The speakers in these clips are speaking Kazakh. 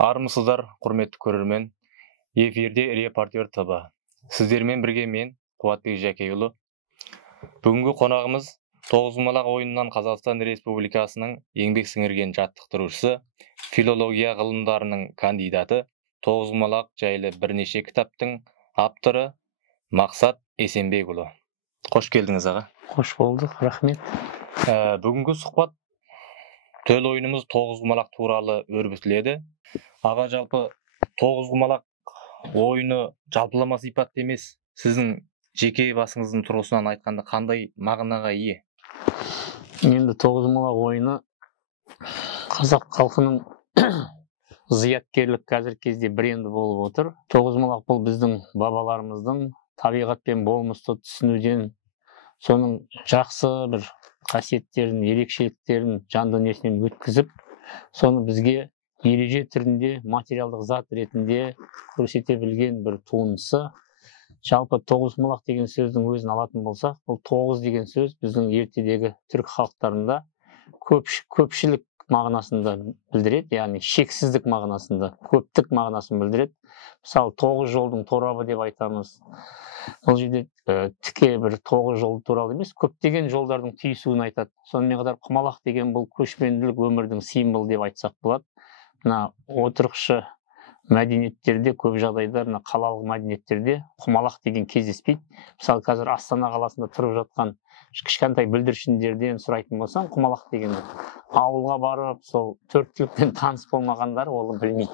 Армысыздар, құрметті көрермен. Эфирде Репортер ТВ. Сіздермен бірге мен, Қуатбек Жәкейұлы. Бүгінгі қонағымыз тоғызқұмалақ ойынынан Қазақстан Республикасының еңбек сіңірген жаттықтырушысы, филология ғылымдарының кандидаты, тоғызқұмалақ жайлы бірнеше кітаптың авторы Мақсат Есенбекұлы. Қош келдіңіз, аға. Қош болдық, рахмет. Бүгінгі сұхбат төл ойынымыз тоғызқұмалақ туралы өрбітіледі. Аға, жалпы тоғызқұмалақ ойыны жалпылама сипатты емес, сіздің жеке басыңыздың тұрғысынан айтқанда қандай мағынаға ие? Енді тоғызқұмалақ ойыны қазақ халқының зияткерлік қазіргі кезде бренді болып отыр. Тоғызқұмалақ бұл біздің бабаларымыздың табиғат пен болмысты түсінуден, соның жақсы бір қасиеттерін, ерекшеліктерін жан дүниесінен өткізіп, соны бізге ереже түрінде, материалдық зат ретінде көрсете білген бір туындысы. Жалпы тоғызқұмалақ деген сөздің өзін алатын болсақ, бұл тоғыз деген сөз біздің ертедегі түрік халықтарында көпшілік мағынасында білдіреді, яғни шексіздік мағынасында, көптік мағынасын білдіреді. Мысалы, тоғыз жолдың торабы деп айтамыз. Бұл жерде тіке бір тоғыз жол туралы емес, көптеген жолдардың түйісуін айтады. Сонымен қатар құмалақ деген бұл көшпенділік өмірдің символы деп айтсақ болады. Мына отырықшы мәдениеттерде көп жағдайда, қалалық мәдениеттерде құмалақ деген кездеспейді. Мысалы, қазір Астана қаласында тұрып жатқан кішкентай бүлдіршіндерден сұрайтын болсам, құмалақ деген ауылға барып, сол төрттілікпен таныс болмағандар ол білмейді.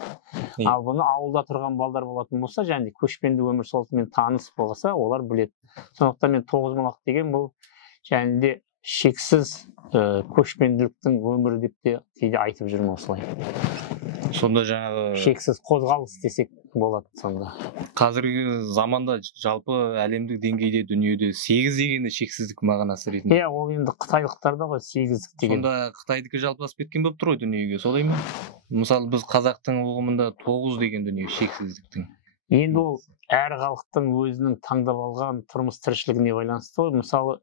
Ал бұны ауылда тұрған балдар болатын болса, және көшпенді өмір салтымен таныс болса, олар біледі. Сондықтан мен тоғызқұмалақ деген бұл және де шексіз көшпенділіктің өмірі деп те кейде айтып жүрмін осылай. Сонда жаңағы шексіз қозғалыс десек болады сонда. Қазіргі заманда жалпы әлемдік деңгейде дүниеде 8 дегенде шексіздік мағынасы ретінде. Иә, ол енді қытайлықтарда ғой 8 деген. Сонда Қытайдікі жалпыласып кеткен болып тұр ғой дүниеге, солай ма? Мысалы, біз қазақтың ұғымында 9 деген дүние шексіздіктің. Енді ол әр халықтың өзінің таңдап алған тұрмыс тіршілігіне байланысты ғой. Мысалы,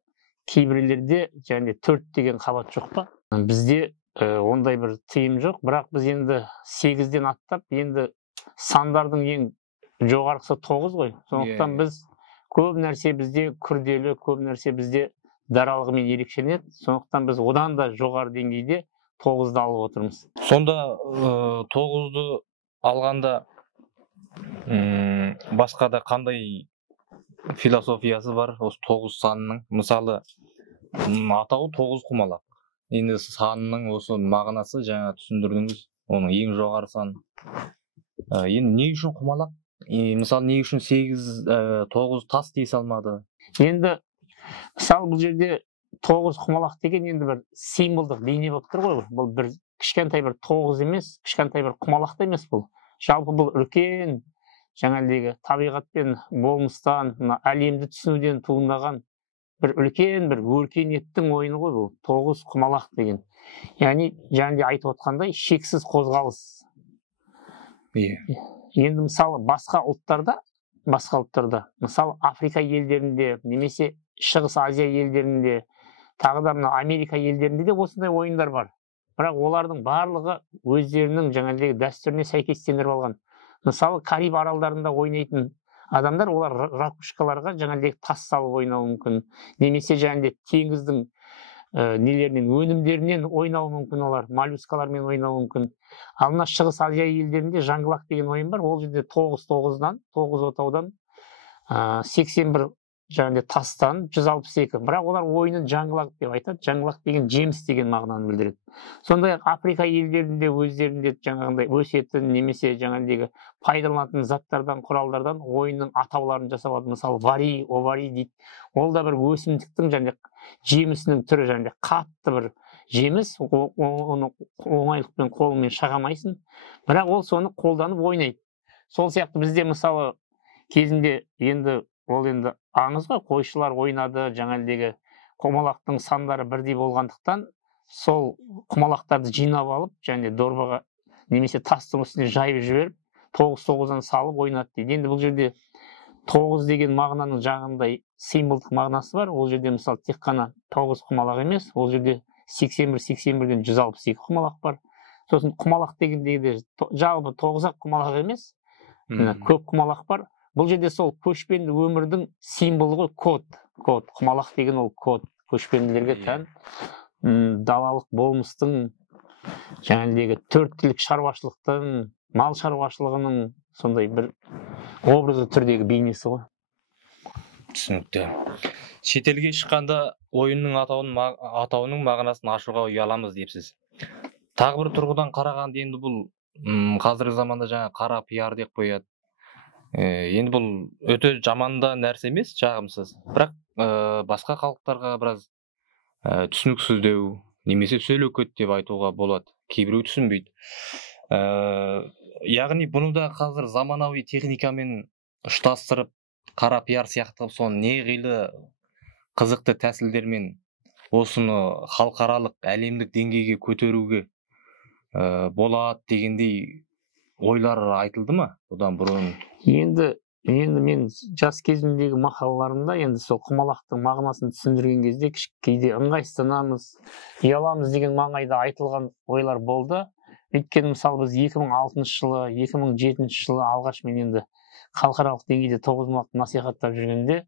кейбіреулерде және 4 деген қабат жоқ па? Бізде ондай бір тыйым жоқ, бірақ біз енді 8-ден аттап, енді сандардың ең жоғарғысы 9 ғой. Сондықтан біз көп нәрсе бізде күрделі, көп нәрсе бізде даралығымен ерекшеленеді. Сондықтан біз одан да жоғары деңгейде 9-ды алып отырмыз. Сонда 9-ды алғанда басқа да қандай философиясы бар осы 9 санының? Мысалы, атауы тоғызқұмалақ. Енді санның осы мағынасы жаңа түсіндірдіңіз, оның ең жоғары сан. Енді не үшін құмалақ? Мысалы, не үшін 8-9 тас дей салмады? Енді мысалы, бұл жерде 9 құмалақ деген енді бір символдық бейне болып тұр ғой. Бұл бір кішкентай бір 9 емес, кішкентай бір құмалақ та емес бұл. Жалпы бұл үлкен жаңағыдегі табиғат пен болмыстан, әлемді түсінуден туындаған бір үлкен бір өркениеттің ойыны ғой бұл 9 құмалақ деген. Яғни жаңағыдай айтып отқандай шексіз қозғалыс. Енді мысалы басқа ұлттарда, мысалы Африка елдерінде, немесе Шығыс Азия елдерінде, тағы да мына Америка елдерінде де осындай ойындар бар. Бірақ олардың барлығы өздерінің жаңағыдай дәстүріне сәйкестендіріп алған. Мысалы Кариб аралдарында ойнайтын адамдар, олар ракушкаларға жаңағыдай тас салып ойнауы мүмкін, немесе жаңағыдай теңіздің нелерінен, өнімдерінен ойнауы мүмкін, олар моллюскалармен ойнауы мүмкін. Ал мына Шығыс Азия елдерінде жаңғылақ деген ойын бар. Ол жерде 9 отаудан 81 жаңағыдай тастан 162. Бірақ олар ойынын жаңғылақ деп айтады. Жаңғылақ деген жеміс деген мағынаны білдіреді. Сондай Африка елдерінде өздерінде жаңағындай өсетін немесе жаңағыдай пайдаланатын заттардан, құралдардан ойынның атауларын жасалады. Мысалы, вари, овари дейді. Ол да бір өсімдіктің және жемісінің түрі, және қатты бір жеміс, оны оңайлықпен қолымен шағамайсың. Бірақ ол соны қолданып ойнайды. Сол сияқты бізде мысалы кезінде енді ол енді аңыз ғой, қойшылар ойнады, жаңағыдегі құмалақтың сандары бірдей болғандықтан сол құмалақтарды жинап алып, және дорбаға немесе тастың үстіне жайып жіберіп, 9-9-дан салып ойнады дейді. Енді бұл жерде 9 деген мағынаның жағындай символдық мағынасы бар. Ол жерде мысалы тек қана 9 құмалақ емес, ол жерде 81-81-ден 162 құмалақ бар. Сосын құмалақ дегенде де жалпы 9-ақ құмалақ емес, көп құмалақ бар. Бұл жерде сол көшпенді өмірдің символы ғой, код. Құмалақ деген ол код. Көшпенділерге тән далалық болмыстың, жаңағыдегі төрттілік шаруашылықтың, мал шаруашылығының сондай бір образы түрдегі бейнесі ғой. Түсінікті. Шетелге шыққанда ойынның атауының мағынасын ашуға ұяламыз депсіз. Тағы бір тұрғыдан қарағанда енді бұл қазіргі заманда жаңа қара пиар деп қояды. Енді бұл өте жаман да нәрсе емес, жағымсыз. Бірақ басқа халықтарға біраз түсініксіздеу, немесе сөйлекет деп айтуға болады. Кейбіреу түсінбейді. Яғни бұны да қазір заманауи техникамен ұштастырып, қара пиар сияқты соны неғилы қызықты тәсілдермен осыны халықаралық әлемдік деңгейге көтеруге болады дегендей ойлар айтылды ма бұдан бұрын? Енді мен жас кезімдегі мақалаларымда енді сол құмалақтың мағынасын түсіндірген кезде кейде ыңғайсызданамыз, ұяламыз деген маңайда айтылған ойлар болды. Өйткені мысалы біз 2006 жылы, 2007 жылы алғаш мен енді халықаралық деңгейде тоғызқұмалақты насихаттап жүргенде,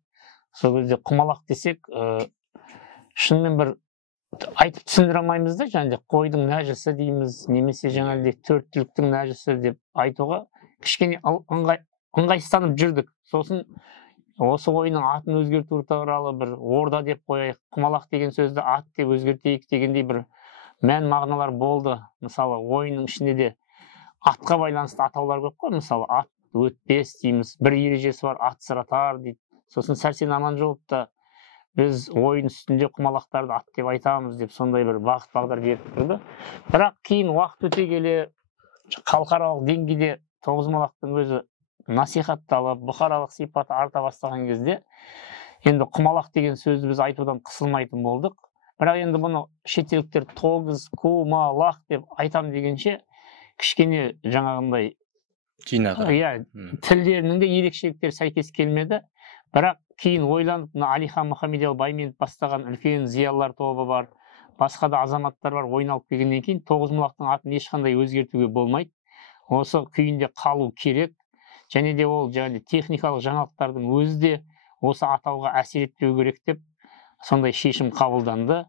сол кезде құмалақ десек, шынымен бір айтып түсіндіре алмаймыз да, жаңағыдай қойдың нәжісі дейміз, немесе жаңағыдай төрттіліктің нәжісі деп айтуға кішкене ыңғайсызданып жүрдік. Сосын осы ойынның атын өзгерту туралы бір орда деп қояйық, құмалақ деген сөзді ат деп өзгертейік дегендей бір мән мағыналар болды. Мысалы ойынның ішінде де атқа байланысты атаулар көп қой. Мысалы ат өтпес дейміз, бір ережесі бар, ат сұратар дейді. Сосын Сәрсен Аманжолов та біз ойын үстінде құмалақтарды ат деп айтамыз деп сондай бір бағыт бағдар беріп тұрды. Бірақ кейін уақыт өте келе халықаралық деңгейде тоғызқұмалақтың өзі насихатталып, бұқаралық сипаты арта бастаған кезде енді құмалақ деген сөзді біз айтудан қысылмайтын болдық. Бірақ енді бұны шетелдіктер тоғыз құмалақ деп айтам дегенше кішкене жаңағындай тілдерінің де ерекшеліктері сәйкес келмеді. Бірақ кейін ойланып, Әлихан Мұхамедиял Байменов бастаған үлкен зиялылар тобы бар, басқа да азаматтар бар, ойналып келгеннен кейін тоғызқұмалақтың атын ешқандай өзгертуге болмайды. Осы күйінде қалу керек. Және де ол техникалық жаңалықтардың өзі де осы атауға әсер етпеу керек деп сондай шешім қабылданды.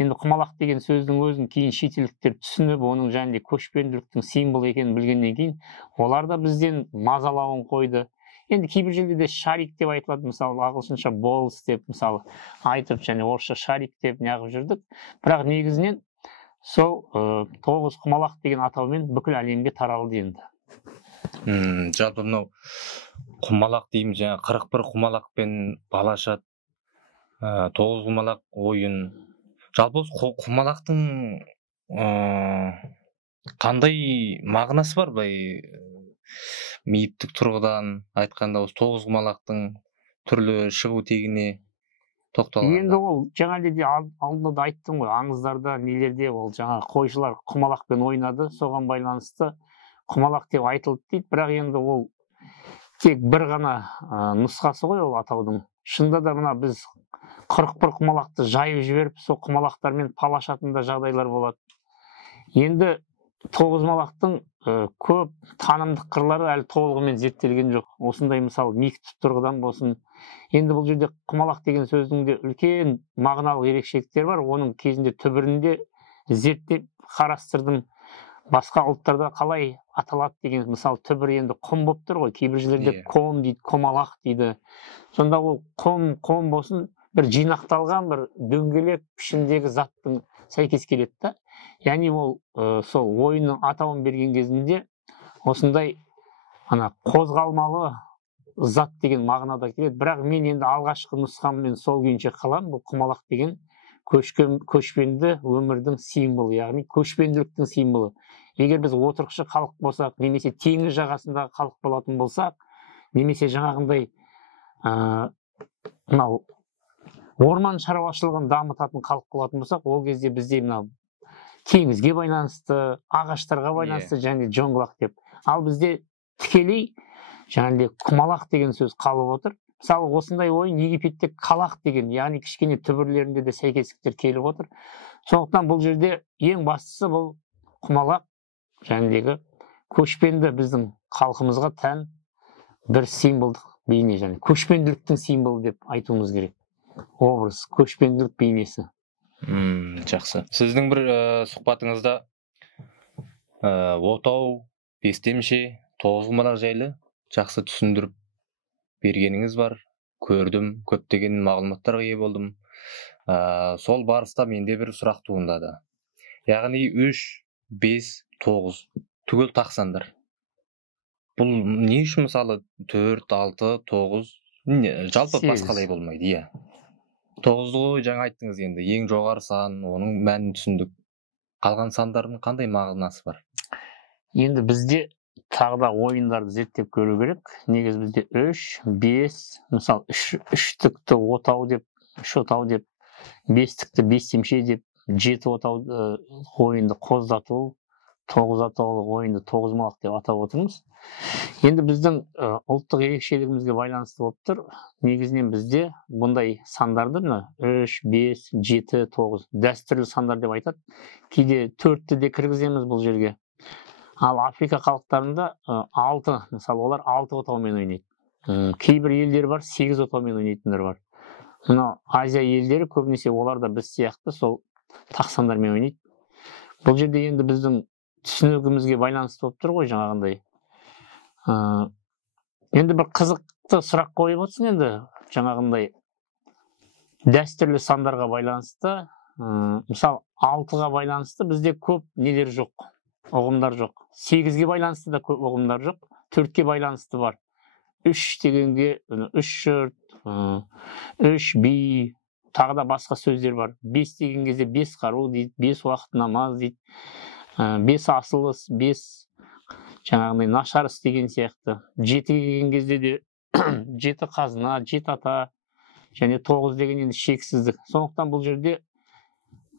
Енді құмалақ деген сөздің өзін кейін шетелдіктер түсініп, оның жаңағыдай көшпенділіктің символы екенін білгеннен кейін олар да бізден мазалауын қойды. Енді кейбір жерде шарик деп айтылады, мысалы ағылшынша болс деп мысалы айтып, және орысша шарик деп неғып жүрдік. Бірақ негізінен сол тоғызқұмалақ деген атаумен бүкіл әлемге таралды енді. Жалпы мынау құмалақ дейміз, жаңа 41 құмалақпен балашат, тоғызқұмалақ ойын. Жалпы құмалақтың қандай мағынасы бар бай? Мейіттік тұрғыдан айтқанда осы тоғызқұмалақтың түрлі шығу тегіне тоқталғанда. Енді ол жаңағыдай алдында да айттым ғой, аңыздарда нелерде ол жаңа қойшылар құмалақпен ойнады, соған байланысты құмалақ деп айтылды дейді. Бірақ енді ол тек бір ғана нұсқасы ғой ол атаудың. Шынында да мына біз 41 құмалақты жайып жіберіп, сол құмалақтармен палашатында жағдайлар болады. Енді тоғызқұмалақтың көп танымдық қырлары әлі толығымен зерттелген жоқ. Осындай мысалы мифтік тұрғыдан болсын. Енді бұл жерде құмалақ деген сөздің де үлкен мағыналық ерекшеліктері бар. Оның кезінде түбірінде зерттеп қарастырдым. Басқа ұлттарда қалай аталады деген, мысалы түбір енді құм болып тұр ғой, кейбір жерлерде қом дейді, құмалақ дейді. Сонда ол қом болсын, бір жинақталған бір дөңгелек пішіндегі заттың сәйкес келеді да. Яғни ол сол ойынның атауын берген кезінде осындай қозғалмалы зат деген мағынада келеді. Бірақ мен енді алғашқы нұсқаммен сол күйінше қалам. Бұл құмалақ деген көшпенді өмірдің символы, яғни көшпенділіктің символы. Егер біз отырықшы халық болсақ, немесе теңіз жағасындағы халық болатын болсақ, немесе жаңағындай мынау орман шаруашылығын дамытатын халық болатын болсақ, ол кезде бізде мынау теңізге байланысты, ағаштарға байланысты және жоңғылақ деп. Ал бізде тікелей жаңағыдай құмалақ деген сөз қалып отыр. Мысалы осындай ойын Египетте қалақ деген, яғни кішкене түбірлерінде де сәйкестіктер келіп отыр. Сондықтан бұл жерде ең бастысы бұл құмалақ жәнедегі көшпенді біздің халқымызға тән бір символдық бейне, және көшпенділіктің символы деп айтуымыз керек. Образ, көшпенділік бейнесі. Жақсы. Сіздің бір сұхбатыңызда отау, бестемше, тоғызқұмалақ жайлы жақсы түсіндіріп бергеніңіз бар. Көрдім, көптеген мағлұматтарға ие болдым. Сол барыста менде бір сұрақ туындады. Яғни 3, 5, 9 түгел тақсандар. Бұл не үшін мысалы 4, 6, 9 жалпы басқалай болмайды? Иә. 9-ды жаңа айттыңыз, енді ең жоғары сан, оның мәнін түсіндік. Қалған сандардың қандай мағынасы бар? Енді бізде тағы да ойындарды зерттеп көру керек. Негізі бізде 3, 5, мысалы 3-тікті отау деп, 3 отау деп, 5-тікті бестемше деп, 7 отау ойынды қоздату, 9 атаулы ойынды тоғызқұмалақ деп атап отырмыз. Енді біздің ұлттық ерекшелігімізге байланысты болып тұр. Негізінен бізде бұндай сандарды 3, 5, 7, 9 дәстүрлі сандар деп айтады. Кейде 4-ті де кіргіземіз бұл жерге. Ал Африка халықтарында 6, мысалы олар 6 отаумен ойнайды. Кейбір елдер бар, 8 отаумен ойнайтындар бар. Мына Азия елдері көбінесе олар да біз сияқты сол тақсандармен ойнайды. Бұл жерде енді біздің түсінігімізге байланысты болып тұр ғой жаңағындай. Енді бір қызықты сұрақ қойып отырсың, енді жаңағындай дәстүрлі сандарға байланысты. Мысалы 6-ға байланысты бізде көп нелер жоқ, ұғымдар жоқ. 8-ге байланысты да көп ұғымдар жоқ. 4-ке байланысты бар. 3 дегенге 3 жұрт, 3 би, тағы да басқа сөздер бар. 5 деген кезде 5 қару дейді, 5 уақыт намаз дейді, 5 асылыс, 5 жаңағындай нашарыс деген сияқты. 7 деген кезде де 7 қазына, 7 ата, және 9 деген енді шексіздік. Сондықтан бұл жерде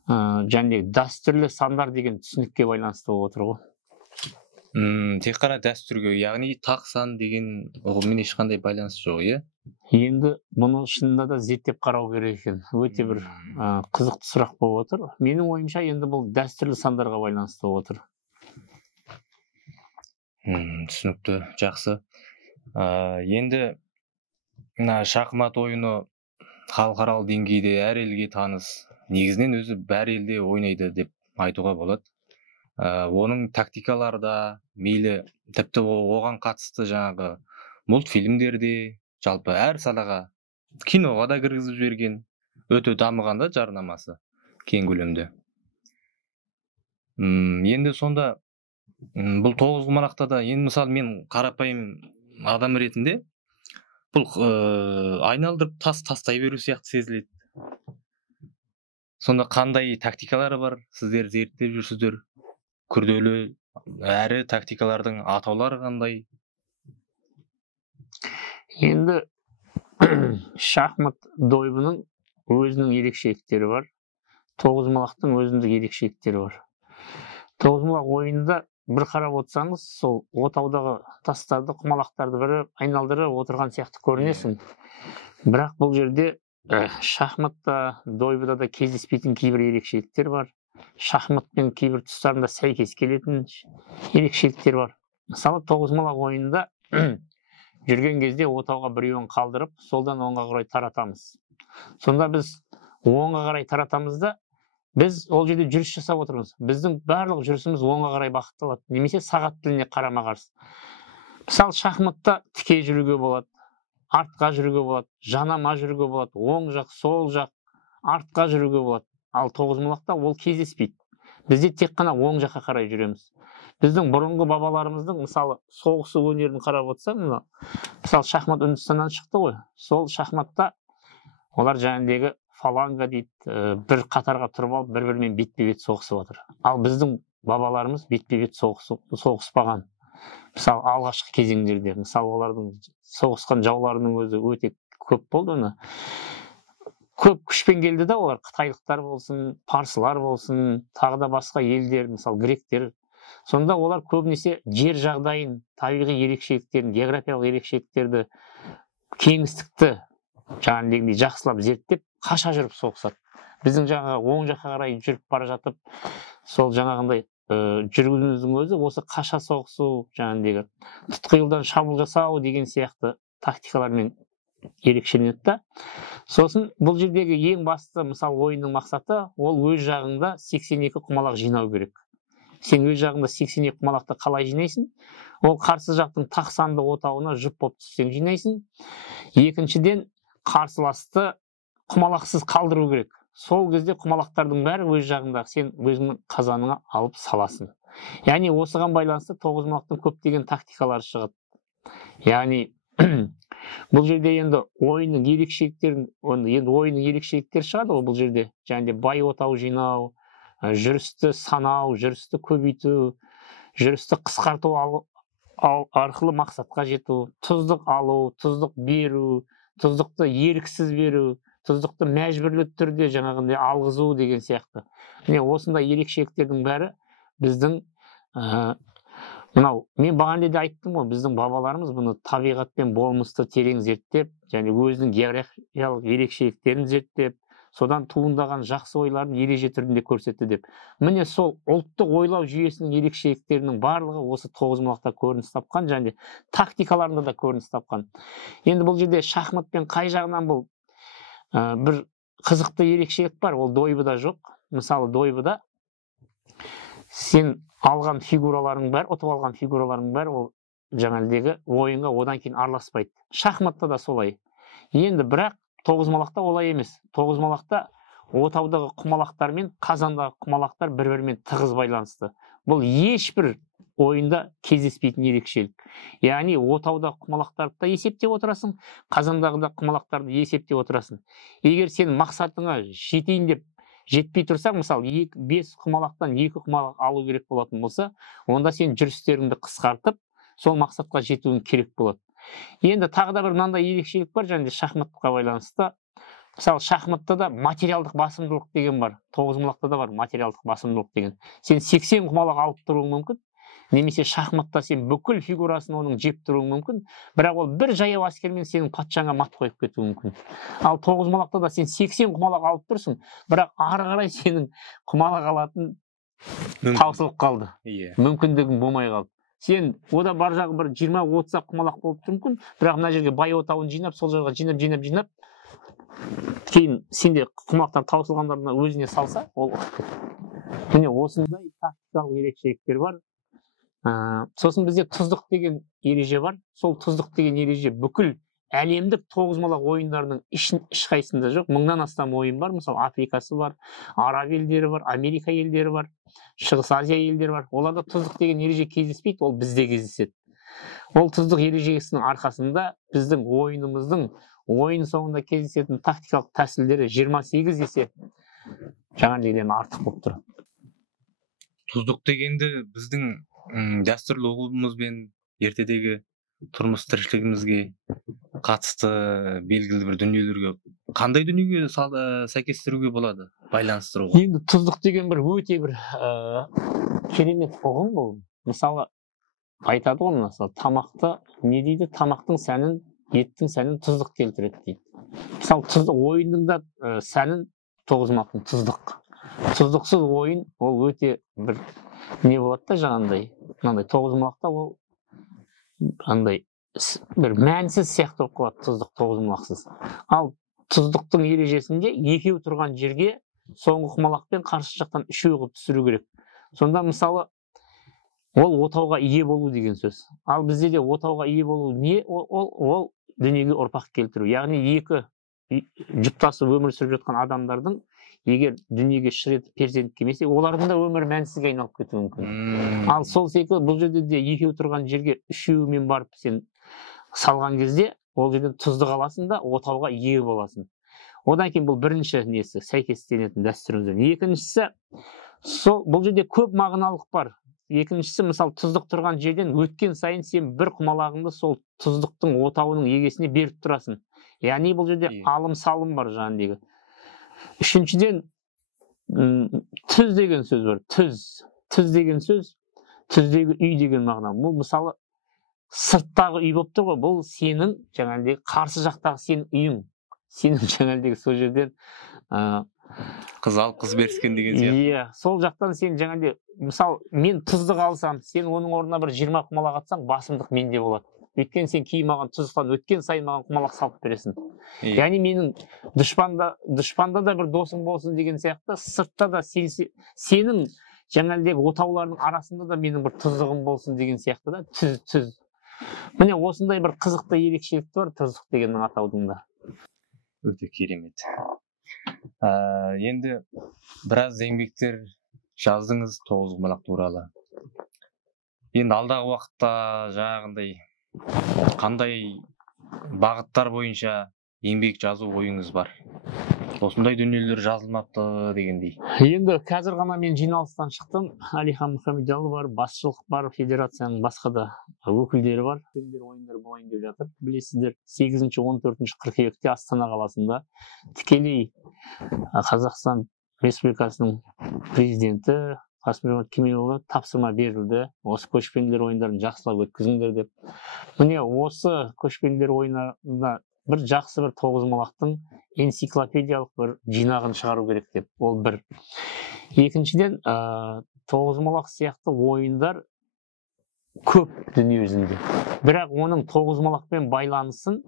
және дәстүрлі сандар деген түсінікке байланысты болып отыр ғой. Тек қана дәстүрге, яғни тақ сан деген ұғыммен ешқандай байланысы жоқ, иә? Енді бұны шынында да зерттеп қарау керек екен. Өте бір қызықты сұрақ болып отыр. Менің ойымша енді бұл дәстүрлі сандарға байланысты болып отыр. Түсінікті, жақсы. Енді шахмат ойыны халықаралық деңгейде әр елге таныс, негізінен өзі бәр елде ойнайды деп айтуға болады. Оның тактикалары да мейлі, тіпті оған қатысты жаңағы мультфильмдерде, жалпы әр салаға, киноға да кіргізіп жіберген, өте дамыған да жарнамасы кең көлемде. Енді сонда бұл тоғызқұмалақта да, енді мысалы мен қарапайым адам ретінде бұл айналдырып тастай беру сияқты сезіледі. Сонда қандай тактикалары бар, сіздер зерттеп жүрсіздер? Күрделі әрі тактикалардың атаулары қандай? Енді шахмат дойбының өзінің ерекшеліктері бар. Тоғызқұмалақтың өзіндік ерекшеліктері бар. Тоғызқұмалақ ойынында бір қарап отырсаңыз, сол отаудағы тастарды, құмалақтарды бірі айналдырып отырған сияқты көрінесің. Бірақ бұл жерде шахматта, дойбыда да кездеспейтін кейбір ерекшеліктер бар. Шахматпен кейбір тұстарында сәйкес келетін ерекшеліктер бар. Мысалы, тоғызқұмалақ ойынында жүрген кезде отауға біреуін қалдырып, солдан оңға қарай таратамыз. Сонда біз оңға қарай таратамыз да, біз ол жерде жүріс жасап отырмыз. Біздің барлық жүрісіміз оңға қарай бағытталады, немесе сағат тіліне қарама-қарсы. Мысалы, шахматта тіке жүруге болады, артқа жүруге болады, жанама жүруге болады, оң жақ, сол жақ, артқа жүруге болады. Ал тоғызқұмалақта ол кездеспейді. Бізде тек қана оң жаққа қарай жүреміз. Біздің бұрынғы бабаларымыздың, мысалы, соғысы өнерін қарап отырсаң, мысалы, шахмат Үндістаннан шықты ғой. Сол шахматта олар жаңағыдегі фаланга дейді, бір қатарға тұрып алып, бір-бірімен бетпе-бет соғысып отыр. Ал біздің бабаларымыз бетпе-бет соғыспаған. Мысалы, алғашқы кезеңдерде, мысалы, олардың соғысқан жауларының өзі өте көп болды оны. Көп күшпен келді да олар, қытайлықтар болсын, парсылар болсын, тағы да басқа елдер, мысалы, гректер. Сонда олар көбінесе жер жағдайын, табиғи ерекшеліктерін, географиялық ерекшеліктерді, кеңістікті жаңағыдегідей жақсылап зерттеп, қаша жүріп соғысады. Біздің жаңағы оң жаққа қарай жүріп бара жатып, сол жаңағындай жүргізудің өзі осы қаша соғысу, жаңағыдегі тұтқиылдан шабуыл жасау деген сияқты тактикалармен ерекшеленеді да. Сосын бұл жердегі ең басты мысалы ойынның мақсаты ол өз жағыңда 82 құмалақ жинау керек. Сен өз жағыңда 82 құмалақты қалай жинайсың? Ол қарсы жақтың тақсанды отауына жұп болып түссең жинайсың. Екіншіден, қарсыласты құмалақсыз қалдыру керек. Сол кезде құмалақтардың бәрі өз жағында сен өзіңнің қазаныңа алып саласың. Яғни осыған байланысты тоғызқұмалақтың көптеген тактикалары шығады. Яғни бұл жерде енді ойынның ерекшеліктері шығады ғой бұл жерде. Және бай отау жинау, жүрісті санау, жүрісті көбейту, жүрісті қысқарту арқылы мақсатқа жету, тұздық алу, тұздық беру, тұздықты еріксіз беру, тұздықты мәжбүрлі түрде жаңағындай алғызу деген сияқты. Міне осындай ерекшеліктердің бәрі біздің мынау, мен бағана да айттым ғой, біздің бабаларымыз бұны табиғат пен болмысты терең зерттеп, және өзінің географиялық ерекшеліктерін зерттеп, содан туындаған жақсы ойларын ереже түрінде көрсетті деп. Міне сол ұлттық ойлау жүйесінің ерекшеліктерінің барлығы осы тоғызқұмалақта көрініс тапқан, және тактикаларында да көрініс тапқан. Енді бұл жерде шахматпен қай жағынан бұл бір қызықты ерекшелік бар, ол дойбыда жоқ. Мысалы дойбыда сен алған фигураларың бар, ұтып алған фигураларың бар, ол жаңағыдегі ойынға одан кейін араласпайды. Шахматта да солай. Енді бірақ тоғызқұмалақта олай емес. Тоғызқұмалақта отаудағы құмалақтар мен қазандағы құмалақтар бір-бірімен тығыз байланысты. Бұл ешбір ойында кездеспейтін ерекшелік. Яғни отаудағы құмалақтарды да есептеп отырасың, қазандағы да құмалақтарды есептеп отырасың. Егер сен мақсатыңа жетейін деп жетпей тұрсаң, мысалы 5 құмалақтан 2 құмалақ алу керек болатын болса, онда сен жүрістеріңді қысқартып, сол мақсатқа жетуің керек болады. Енді тағы да бір мынандай ерекшелік бар, және шахматқа байланысты. Мысалы шахматта да материалдық басымдылық деген бар, тоғызқұмалақта да бар материалдық басымдылық деген. Сен 80 құмалақ алып тұруың мүмкін, немесе шахматта сен бүкіл фигурасын оның жеп тұруың мүмкін, бірақ ол бір жаяу әскермен сенің патшаңа мат қойып кетуі мүмкін. Ал тоғызқұмалақта да сен 80 құмалақ алып тұрсың, бірақ ары қарай сенің құмалақ алатын таусылып қалды. Мүмкіндігің болмай қалды. Сен ода бар жағы бір 20-30 құмалақ болып тұр мүмкін, бірақ мына жерге бай отауын жинап, сол жағға жинап, кейін сенде құмалақтар таусылғандарына өзіне салса, ол міне осындай тактикалық ерекшеліктер бар. Сосын бізде тұздық деген ереже бар. Сол тұздық деген ереже бүкіл әлемдік тоғызқұмалақ ойындарының ешқайсында жоқ. 1000-нан астам ойын бар. Мысалы Африкасы бар, Араб елдері бар, Америка елдері бар, Шығыс Азия елдері бар. Оларда тұздық деген ереже кездеспейді, ол бізде кездеседі. Ол тұздық ережесінің арқасында біздің ойынымыздың ойын соңында кездесетін тактикалық тәсілдері 28 есе жаңағыден артық болып тұр. Тұздық дегенде біздің дәстүрлі ұғымымыз бен ертедегі тұрмыс тіршілігімізге қатысты белгілі бір дүниелерге қандай дүниеге сәйкестіруге болады, байланыстыруға? Енді тұздық деген бір өте бір керемет ұғым бұл. Мысалы айтады ғой, мысалы тамақты не дейді? Тамақтың сәнін, еттің сәнін тұздық келтіреді дейді. Мысалы тұздық ойынның да сәнін тоғызқұмалақтың тұздық. Тұздықсыз ойын ол өте бір не болады да, жаңағындай. Мынандай тоғызқұмалақта ол андай бір мәнсіз сияқты болып қалады тұздық тоғызқұмалақсыз. Ал тұздықтың ережесінде екеу тұрған жерге соңғы құмалақ пен қарсы жақтан үшеу қылып түсіру керек. Сонда мысалы ол отауға ие болу деген сөз. Ал бізде де отауға ие болу не? Ол дүниеге ұрпақ келтіру. Яғни екі жұптасып өмір сүріп жатқан адамдардың егер дүниеге шыр етіп перзент келмесе, олардың да өмірі мәнсізге айналып кетуі мүмкін. Ал сол секілді бұл жерде де екеу тұрған жерге үшеуімен барып сен салған кезде ол жерден тұздық аласың да отауға ие боласың. Одан кейін бұл бірінші несі, сәйкестенетін дәстүрімізден. Екіншісі, бұл жерде көп мағыналық бар. Екіншісі, мысалы тұздық тұрған жерден өткен сайын сен бір құмалағыңды сол тұздықтың отауының егесіне беріп тұрасың. Яғни бұл жерде алым-салым бар жаңағыдегі. Үшіншіден, түз деген сөз бар. Түз деген сөз, түздегі үй деген мағына. Бұл мысалы сырттағы үй болып тұр ғой, бұл сенің жаңағыдегі қарсы жақтағы сенің үйің. Сенің жаңағыдегі сол жерден Қыз алып қыз беріскен деген сияқты. Иә, сол жақтан сен жаңағыдай, мысалы, мен тұздық алсам, сен оның орнына бір 20 құмалақ атсаң, басымдық менде болады. Өйткені сен кейін маған тұздықтан өткен сайын маған құмалақ салып бересің. Яғни менің дұшпанда да бір досың болсын деген сияқты, сыртта да сенің жаңағыдегі отаулардың арасында да менің бір тұздығым болсын деген сияқты да, түз. Міне осындай бір қызықты ерекшелікті бар тұздық дегеннің атаудың да. Өте керемет. Енді біраз еңбектер жаздыңыз тоғызқұмалақ туралы. Енді алдағы уақытта жаңағындай қандай бағыттар бойынша еңбек жазу ойыңыз бар? Осындай дүниелер жазылмапты дегендей. Енді қазір ғана мен жиналыстан шықтым. Әлихан Мұхамедиұлы бар, басшылық бар, федерацияның басқа да өкілдері бар. Ойындар болайын деп жатыр. Білесіздер, 8-14 қыркүйекте Астана қаласында тікелей Қазақстан Республикасының президенті Қасым-Жомарт Кемелұлы тапсырма берілді. Осы көшпенділер ойындарын жақсылап өткізіңдер деп. Міне осы көшпенділер ойындарында бір жақсы бір тоғызқұмалақтың энциклопедиялық бір жинағын шығару керек деп. Ол бір. Екіншіден, тоғызқұмалақ сияқты ойындар көп дүние жүзінде. Бірақ оның тоғызқұмалақпен байланысын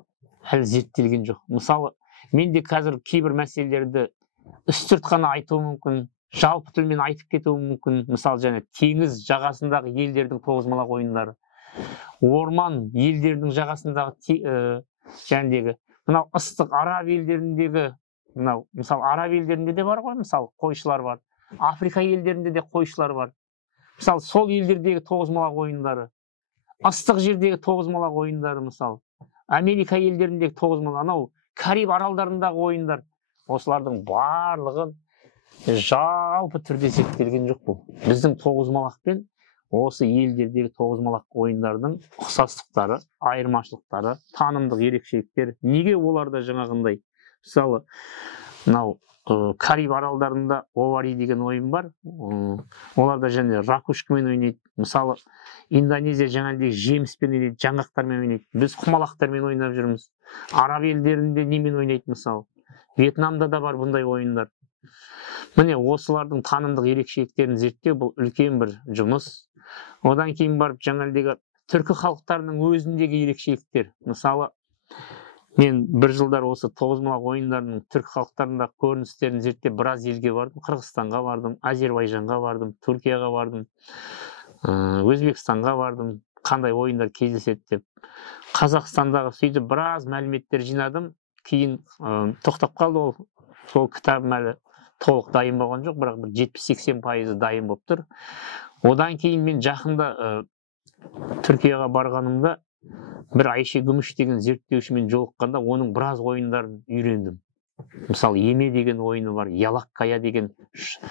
әлі зерттелген жоқ. Мысалы, мен де қазір кейбір мәселелерді үстірт қана айтуым мүмкін, жалпы тілмен айтып кетуім мүмкін. Мысалы, және теңіз жағасындағы елдердің тоғызқұмалақ ойындары, орман елдердің жағасындағы жәндегі, мынау ыстық араб елдеріндегі, мынау мысалы араб елдерінде де бар ғой, мысалы қойшылар бар, Африка елдерінде де қойшылар бар. Мысалы сол елдердегі тоғызқұмалақ ойындары, ыстық жердегі тоғызқұмалақ ойындары, мысалы Америка елдеріндегі тоғызқұмалақ, анау Кариб аралдарындағы ойындар, осылардың барлығын жалпы түрде зерттелген жоқ бұл. Біздің тоғызқұмалақпен осы елдердегі тоғызқұмалақ ойындардың ұқсастықтары, айырмашылықтары, танымдық ерекшеліктер, неге оларда жаңағындай, мысалы, мынау Кариб аралдарында Овари деген ойын бар. Оларда және ракушкамен ойнайды. Мысалы, Индонезия жаңағыдай жеміспен ойнайды, жаңғақтармен ойнайды. Біз құмалақтармен ойнап жүрміз. Араб елдерінде немен ойнайды, мысалы. Вьетнамда да бар бұндай ойындар. Міне осылардың танымдық ерекшеліктерін зерттеу бұл үлкен бір жұмыс. Одан кейін барып жаңағыдегі түркі халықтарының өзіндегі ерекшеліктер. Мысалы, мен бір жылдар осы тоғызқұмалақ ойындарының түркі халықтарында көріністерін зерттеп біраз елге бардым. Қырғызстанға бардым, Әзербайжанға бардым, Түркияға бардым, Өзбекстанға бардым, қандай ойындар кездеседі деп. Қазақстандағы сөйтіп біраз мәліметтер жинадым. Кейін тоқтап қалды ол. Сол кітабым әлі толық дайын болған жоқ, бірақ 70-80% дайын болып тұр. Одан кейін мен жақында Түркияға барғанымда бір Айше Гүміш деген зерттеушімен жолыққанда оның біраз ойындарын үйрендім. Мысалы, еме деген ойыны бар, ялаққая деген,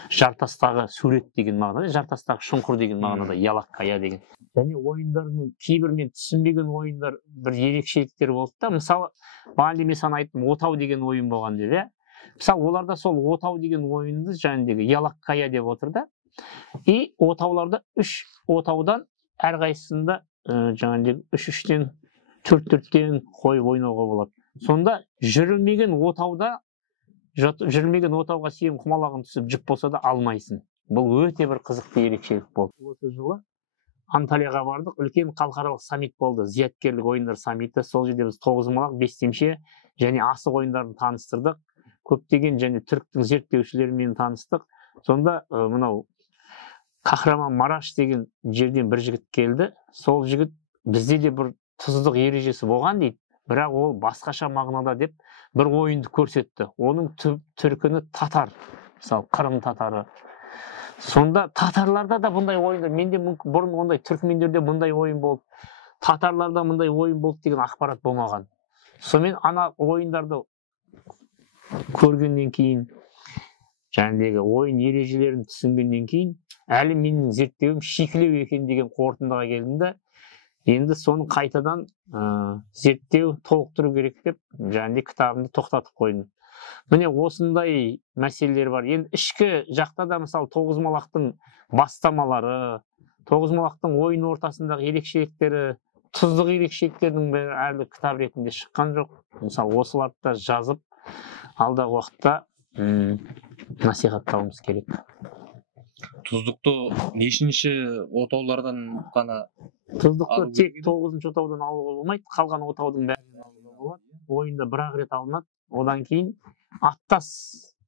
жартастағы сурет деген мағынада, жартастағы шұңқыр деген мағынада, ялаққая деген. Және ойындардың кейбір мен түсінбеген ойындар бір ерекшеліктер болды да. Мысалы, бағана мен саған айттым, отау деген ойын болған деп, иә. Мысалы, оларда сол отау деген ойынды жаңағыдегі ялаққая деп отыр да. И отауларда 3 отаудан әрқайсысында жаңағыдегі 3-3-тен 4-4-тен қойып ойнауға болады. Сонда жүрілмеген отауға сен құмалағын түсіп жүп болса да алмайсың. Бұл өте бір қызықты ерекшелік болды. Осы жылы Анталияға бардық, үлкен халықаралық саммит болды, зияткерлік ойындар саммиті. Сол жерде біз тоғызқұмалақ, бестемше және асық ойындарын таныстырдық. Көптеген және түріктің зерттеушілерімен таныстық. Сонда мынау Қахраман Мараш деген жерден бір жігіт келді. Сол жігіт бізде де бір тұздық ережесі болған дейді, бірақ ол басқаша мағынада деп бір ойынды көрсетті. Оның түркіні татар, мысалы Қырым татары. Сонда татарларда да бұндай ойындар, менде бұрын ондай түркмендерде бұндай ойын болды, татарларда бұндай ойын болды деген ақпарат болмаған. Сонымен ана ойындарды көргеннен кейін, жаңағыдегі ойын ережелерін түсінгеннен кейін, әлі менің зерттеуім шикілеу екен деген қорытындыға келдім да, енді соны қайтадан зерттеу толықтыру керек деп, жаңағыдай кітабымды тоқтатып қойдым. Міне осындай мәселелер бар. Енді ішкі жақта да мысалы тоғызқұмалақтың бастамалары, тоғызқұмалақтың ойын ортасындағы ерекшеліктері, тұздық ерекшеліктердің бәрі әлі кітап ретінде шыққан жоқ. Мысалы осыларды да жазып, алдағы уақытта насихаттауымыз керек. Тұздықты нешінші отаулардан ғана Тұздықты тек 9-шы отаудан алуға болмайды, қалған отаудың бәрінен алуға болады. Ойында бір-ақ рет алынады, одан кейін аттас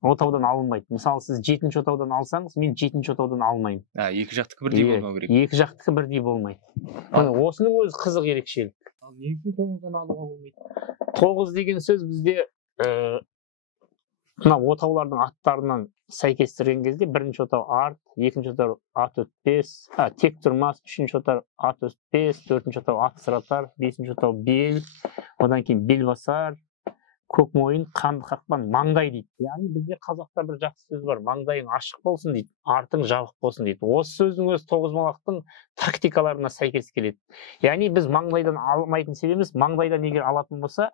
отаудан алынбайды. Мысалы, сіз 7-ші отаудан алсаңыз, мен 7-ші отаудан алмаймын. Екі жақтікі бірдей болмау керек. Екі жақтікі бірдей болмайды. Осының өзі қызық ерекшелік. Ал не үшін 9-дан алуға болмайды? 9 деген сөз бізде мына отаулардың аттарынан сәйкестірген кезде бірінші отау арт, екінші отау ат өтпес, тек тұрмас, үшінші отау ат өтпес, төртінші отау ат сыратар, бесінші отау бел, одан кейін бел басар, көк мойын, қанды қақпан, маңдай дейді. Яғни бізде қазақта бір жақсы сөз бар, маңдайың ашық болсын дейді, артың жабық болсын дейді. Осы сөздің өзі тоғызқұмалақтың тактикаларына сәйкес келеді. Яғни біз маңдайдан алмайтын себебіміз, маңдайдан егер алатын болса,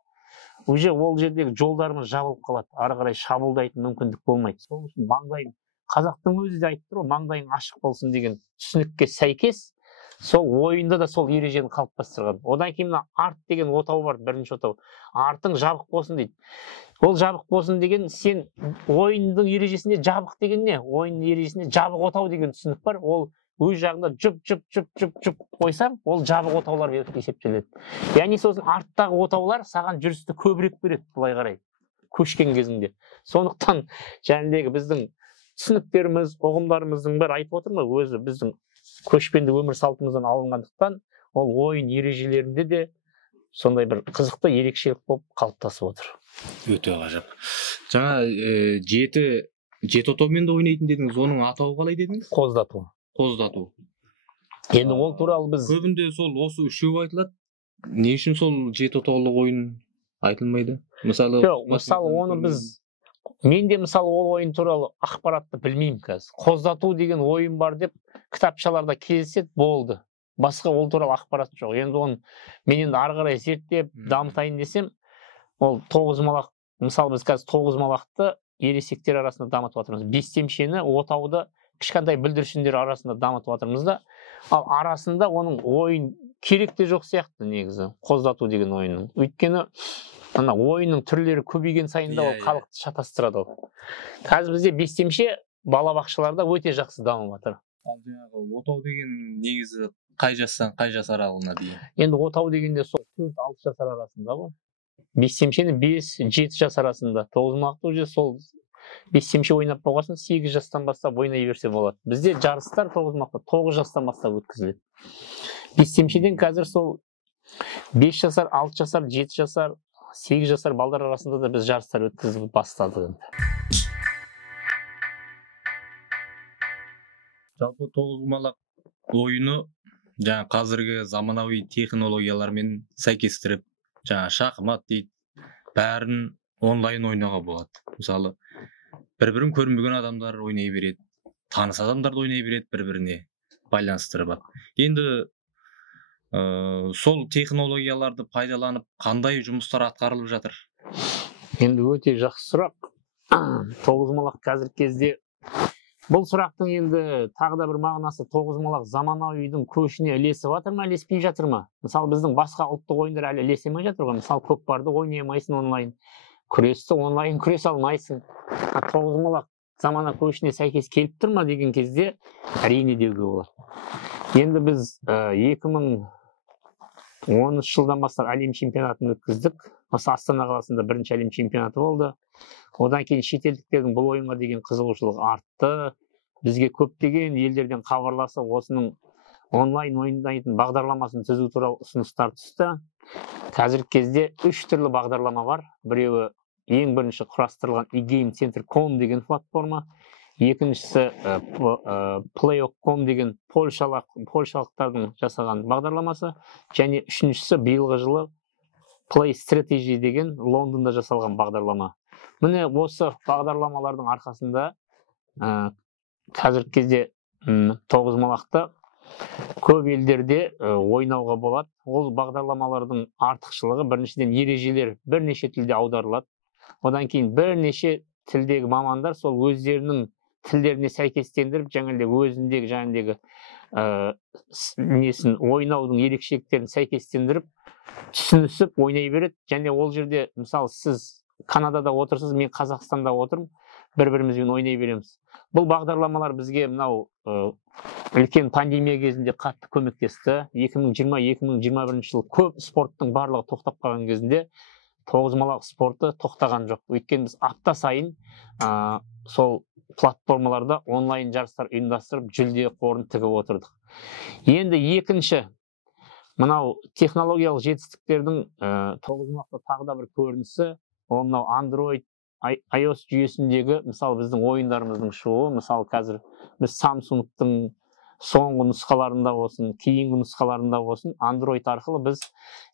уже ол жердегі жолдарымыз жабылып қалады, ары қарай шабуылдайтын мүмкіндік болмайды. Сол үшін маңдайың, қазақтың өзі де айтып тұр, маңдайың ашық болсын деген түсінікке сәйкес сол ойында да сол ережені қалыптастырған. Одан кейін арт деген отау бар, бірінші отау. Артың жабық болсын дейді. Ол жабық болсын деген, сен ойындың ережесінде жабық деген не? Ойындың ережесінде жабық отау деген түсінік бар. Ол өз жағында жұп қойсам, ол жабық отаулар есептеледі. Яғни сосын арттағы отаулар саған жүрісті көбірек береді, былай қарай, көшкен кезіңде. Сондықтан жәнедегі біздің түсініктеріміз, ұғымдарымыздың бәрі айтып отыр ма, өзі біздің көшпенді өмір салтымыздан алынғандықтан, ол ойын ережелерінде де сондай бір қызықты ерекшелік болып қалыптасып отыр. Өте ғажап. Жаңа жеті отаумен де ойнайтын дедіңіз, оның атауы қалай дедіңіз? Қоздату. Енді ол туралы біз көбінде сол осы үшеуі айтылады. Не үшін сол жеті отаулық ойын айтылмайды? Мысалы, оны біз менде мысалы ол ойын туралы ақпаратты білмеймін қазір. Қоздату деген ойын бар деп кітапшаларда кездеседі, болды. Басқа ол туралы ақпарат жоқ. Енді оны мен енді ары қарай зерттеп дамытайын десем, ол тоғызқұмалақ, мысалы біз қазір тоғызқұмалақты ересектер арасында дамытып жатырмыз. Бестемшені отауды кішкентай бүлдіршіндер арасында дамытып жатырмыз да, ал арасында оның ойын керек те жоқ сияқты негізі, қоздату деген ойынның. Өйткені ана ойынның түрлері көбейген сайын да ол халықты шатастырады. Қазір бізде бестемше балабақшаларда өте жақсы дамып жатыр. Ал жаңағы отау деген негізі қай жастан қай жас аралығына дейін? Енді отау дегенде сол 4-6 жас арасында ғой. Бестемшені 5-7 жас арасында, тоғызқұмалақты уже сол бестемше ойнап болғасын 8 жастан бастап ойнай берсе болады. Бізде жарыстар тоғызқұмалақта 9 жастан бастап өткізіледі. Бестемшеден қазір сол 5 жасар, 6 жасар, 7 жасар, 8 жасар балдар арасында да біз жарыстар өткізіп бастадық. Жалпы тоғызқұмалақ ойыны жаңа қазіргі заманауи технологиялармен сәйкестіріп, жаңа шахмат дейді, бәрін онлайн ойнауға болады. Мысалы, бір-бірін көрмеген адамдар ойнай береді, таныс адамдар да ойнай береді, бір-біріне байланыстырып. Енді сол технологияларды пайдаланып қандай жұмыстар атқарылып жатыр? Енді өте жақсы сұрақ. Тоғызқұмалақ қазіргі кезде бұл сұрақтың енді тағы да бір мағынасы, тоғызқұмалақ заманауидің көшіне ілесіп жатыр ма, ілеспей жатыр ма? Мысалы, біздің басқа ұлттық ойындар әлі ілесемей жатыр ғой. Мысалы, көкпарды ойнай алмайсың онлайн, күресті онлайн күрес алмайсың. Тоғызқұмалақ замана көшіне сәйкес келіп тұр ма деген кезде әрине деуге болады. Енді біз 2013 жылдан бастап әлем чемпионатын өткіздік. Осы Астана қаласында бірінші әлем чемпионаты болды. Одан кейін шетелдіктердің бұл ойынға деген қызығушылығы артты. Бізге көптеген елдерден хабарласып, осының онлайн ойнайтын бағдарламасын түзу туралы ұсыныстар түсті. Қазіргі кезде 3 түрлі бағдарлама бар. Біреуі ең бірінші құрастырылған eGameCenter.com деген платформа. Екіншісі Play.com деген польшалықтардың жасаған бағдарламасы. Және үшіншісі биылғы жылы Play Strategy деген Лондонда жасалған бағдарлама. Міне осы бағдарламалардың арқасында қазіргі кезде тоғызқұмалақты көп елдерде ойнауға болады. Ол бағдарламалардың артықшылығы біріншіден ережелер бірнеше тілде аударылады. Одан кейін бірнеше тілдегі мамандар сол өздерінің тілдеріне сәйкестендіріп, өзіндегі ойнаудың ерекшеліктерін сәйкестендіріп, түсінісіп ойнай береді. Және ол жерде, мысалы, сіз Канадада отырсыз, мен Қазақстанда отырмын, бір-бірімізбен ойнай береміз. Бұл бағдарламалар бізге мынау үлкен пандемия кезінде қатты көмектесті. 2020-2021 жыл көп спорттың барлығы тоқтап қалған кезінде тоғызқұмалақ спорты тоқтаған жоқ. Өйткені біз апта сайын сол платформаларда онлайн жарыстар ұйымдастырып, жүлде қорын тігіп отырдық. Енді екінші, мынау технологиялық жетістіктердің тоғызқұмалақта тағы да бір көрінісі, ол мынау Android, iOS жүйесіндегі, мысалы біздің ойындарымыздың шығуы, мысалы қазір біз Samsung-тың соңғы нұсқаларында болсын, кейінгі нұсқаларында болсын, Android арқылы біз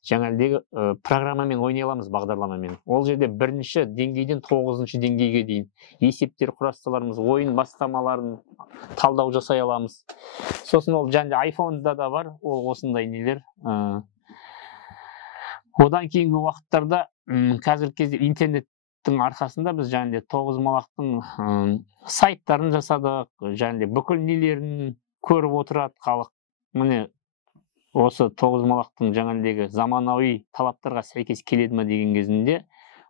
жаңағыдегі программамен ойнай аламыз, бағдарламамен. Ол жерде бірінші деңгейден 9-шы деңгейге дейін есептер құрастырамыз, ойын бастамаларын талдау жасай аламыз. Сосын ол жаңағы iPhone-да да бар, ол осындай нелер. Одан кейінгі уақыттарда қазіргі кезде интернеттің арқасында біз жаңағыдай тоғызқұмалақтың сайттарын жасадық, жаңағыдай бүкіл нелерін көріп отырады халық. Міне осы тоғызқұмалақтың жаңағыдегі заманауи талаптарға сәйкес келеді ме деген кезінде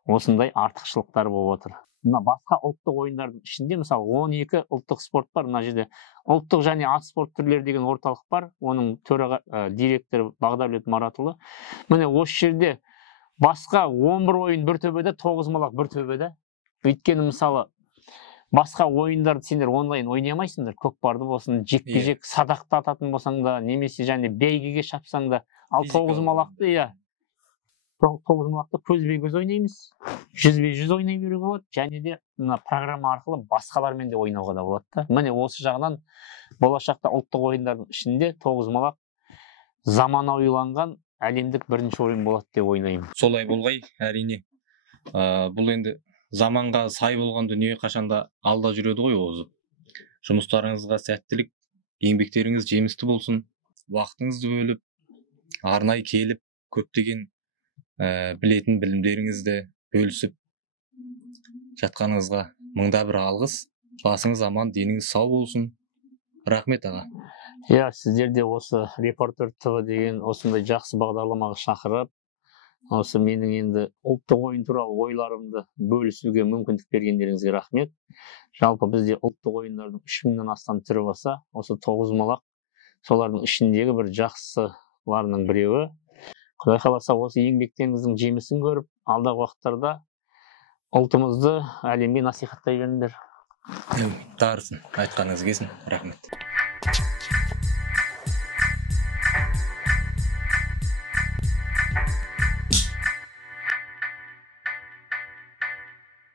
осындай артықшылықтар болып отыр. Мына басқа ұлттық ойындардың ішінде мысалы 12 ұлттық спорт бар. Мына жерде ұлттық және ат спорт түрлері деген орталық бар. Оның директоры Бағдәулет Маратұлы. Міне осы жерде басқа 11 ойын бір төбеде, тоғызқұмалақ бір төбеде. Өйткені мысалы басқа ойындарды сендер онлайн ойнай алмайсыңдар. Көкпарды болсын, жекпе-жек садақты ататын болсаң да, немесе және бәйгеге шапсаң да, ал тоғызқұмалақты тоғызқұмалақты көзбе-көз ойнаймыз. 100-100 ойнай беруге болады, және де мына программа арқылы басқалармен де ойнауға да болады. Міне осы жағынан болашақта ұлттық ойындардың ішінде тоғызқұмалақ заманауиланған әлемдік бірінші ойын болады деп ойлаймын. Солай болғай, әрине. Бұл енді заманға сай болған дүние қашанда алда жүреді ғой озып. Жұмыстарыңызға сәттілік, еңбектеріңіз жемісті болсын. Уақытыңызды бөліп, арнай келіп, көптеген білетін білімдеріңізді бөлісіп жатқаныңызға мыңда бір алғыс. Басыңыз аман, деніңіз сау болсын. Рахмет аға. Сіздерде осы Репортер ТВ деген осындай жақсы бағдарламаға шақырып, осы менің енді ұлттық ойын туралы ойларымды бөлісуге мүмкіндік бергендеріңізге рахмет. Жалпы бізде ұлттық ойындардың 3000-нен астам түрі болса, осы тоғызқұмалақ солардың ішіндегі бір жақсыларының біреуі. Құдай қаласа осы еңбектеріңіздің жемісін көріп, алдағы уақыттарда ұлтымызды әлемге насихаттай беріңдер. Дарысын, айтқаныңыз келсін. Рахмет.